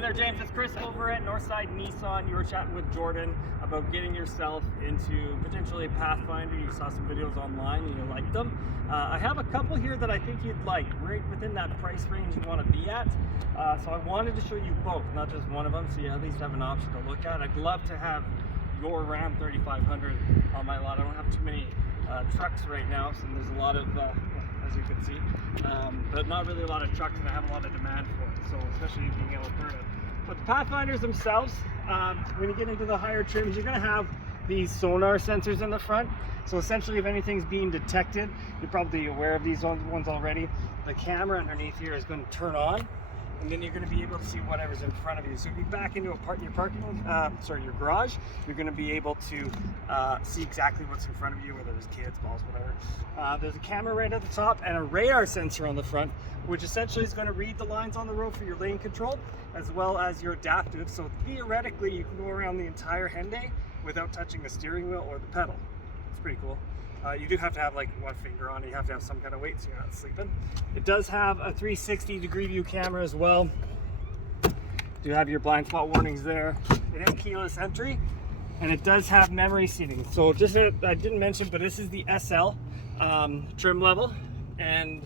Hey there, James. It's Chris over at Northside Nissan. You were chatting with Jordan about getting yourself into potentially a Pathfinder. You saw some videos online and you liked them. I have a couple here that I think you'd like, right within that price range you want to be at. So I wanted to show you both, not just one of them, so you at least have an option to look at. I'd love to have your Ram 3500 on my lot. I don't have too many trucks right now, so there's a lot of, as you can see, but not really a lot of trucks, and I have a lot of demand for it, so especially being in Alberta. But the Pathfinders themselves, when you get into the higher trims, you're going to have these sonar sensors in the front. So essentially, if anything's being detected, you're probably aware of these ones already. The camera underneath here is going to turn on, and then you're going to be able to see whatever's in front of you. So if you back into your garage, you're going to be able to see exactly what's in front of you, whether there's kids, balls, whatever. There's a camera right at the top and a radar sensor on the front, which essentially is going to read the lines on the road for your lane control, as well as your adaptive. So theoretically, you can go around the entire Hyundai without touching the steering wheel or the pedal. It's pretty cool. You do have to have like one finger on it. You have to have some kind of weight so you're not sleeping. It does have a 360-degree view camera as well. You have your blind spot warnings there. It is keyless entry, and it does have memory seating. So just I didn't mention, but this is the SL trim level, and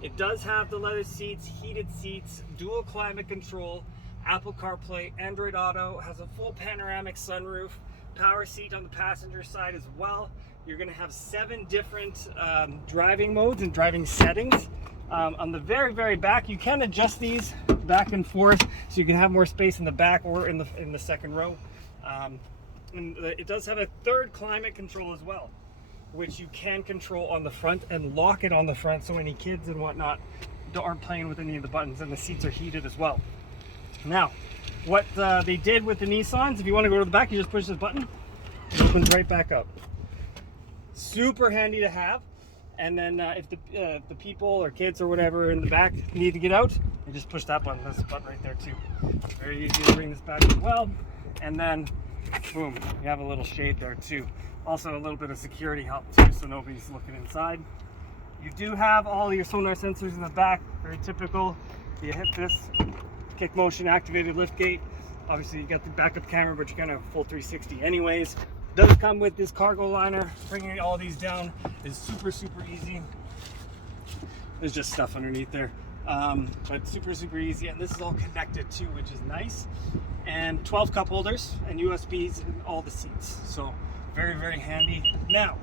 it does have the leather seats, heated seats, dual climate control, Apple CarPlay, Android Auto, has a full panoramic sunroof, power seat on the passenger side as well. You're going to have 7 different driving modes and driving settings. On the very, very back, you can adjust these back and forth so you can have more space in the back or in the second row. And it does have a third climate control as well, which you can control on the front and lock it on the front so any kids and whatnot aren't playing with any of the buttons, and the seats are heated as well. Now, what they did with the Nissans, if you want to go to the back, you just push this button, it opens right back up. Super handy to have. And then if the people or kids or whatever in the back need to get out, you just push that button. That's the button right there too. Very easy to bring this back as well. And then boom, you have a little shade there too. Also a little bit of security help too, so nobody's looking inside. You do have all your sonar sensors in the back, very typical. You hit this kick motion activated lift gate. Obviously you got the backup camera, but you're gonna have full 360 anyways. Does come with this cargo liner. Bringing all these down is super easy. There's just stuff underneath there, but super easy, and this is all connected too, which is nice. And 12 cup holders and USBs in all the seats, so very handy. Now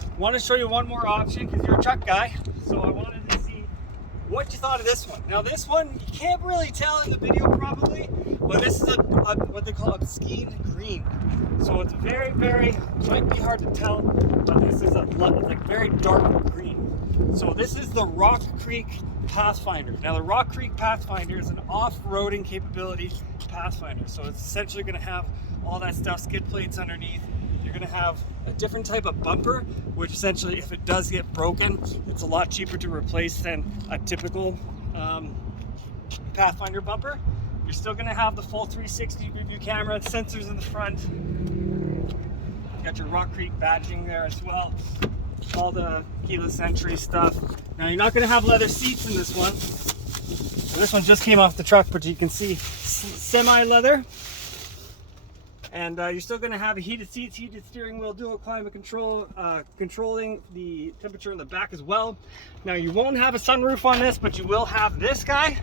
I want to show you one more option because you're a truck guy, so I wanted to see what you thought of this one. Now this one, you can't really tell in the video probably, but this is what they call a skiing green. So it's very, might be hard to tell, but this is like very dark green. So this is the Rock Creek Pathfinder. Now the Rock Creek Pathfinder is an off-roading capability Pathfinder. So it's essentially going to have all that stuff, skid plates underneath. You're going to have a different type of bumper, which essentially, if it does get broken, it's a lot cheaper to replace than a typical Pathfinder bumper. You're still going to have the full 360 view camera, sensors in the front. You got your Rock Creek badging there as well. All the keyless entry stuff. Now you're not going to have leather seats in this one. This one just came off the truck, but you can see semi-leather. And you're still going to have heated seats, heated steering wheel, dual climate control, controlling the temperature in the back as well. Now you won't have a sunroof on this, but you will have this guy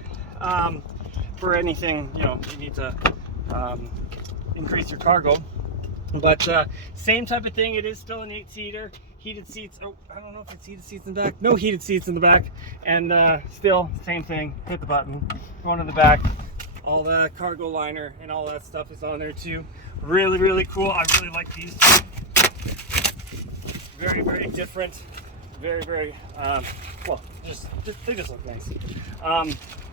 for anything, you know, you need to increase your cargo. But same type of thing. It is still an 8-seater, heated seats. Oh, I don't know if it's heated seats in the back. No heated seats in the back, and still same thing. Hit the button, go into the back. All the cargo liner and all that stuff is on there too. Really cool. I really like these two. Very different. Very well, they just look nice.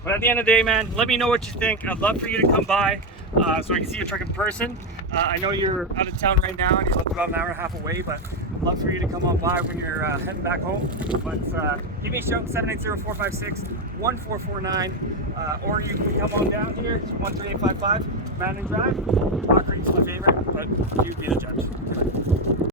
But at the end of the day, man, let me know what you think. I'd love for you to come by so I can see your truck in person. I know you're out of town right now and you live about an hour and a half away, but I'd love for you to come on by when you're heading back home. But give me a shout, 780-456-1449, or you can come on down here to 13855 Manning Drive. Rock Creek's my favorite, but you be the judge.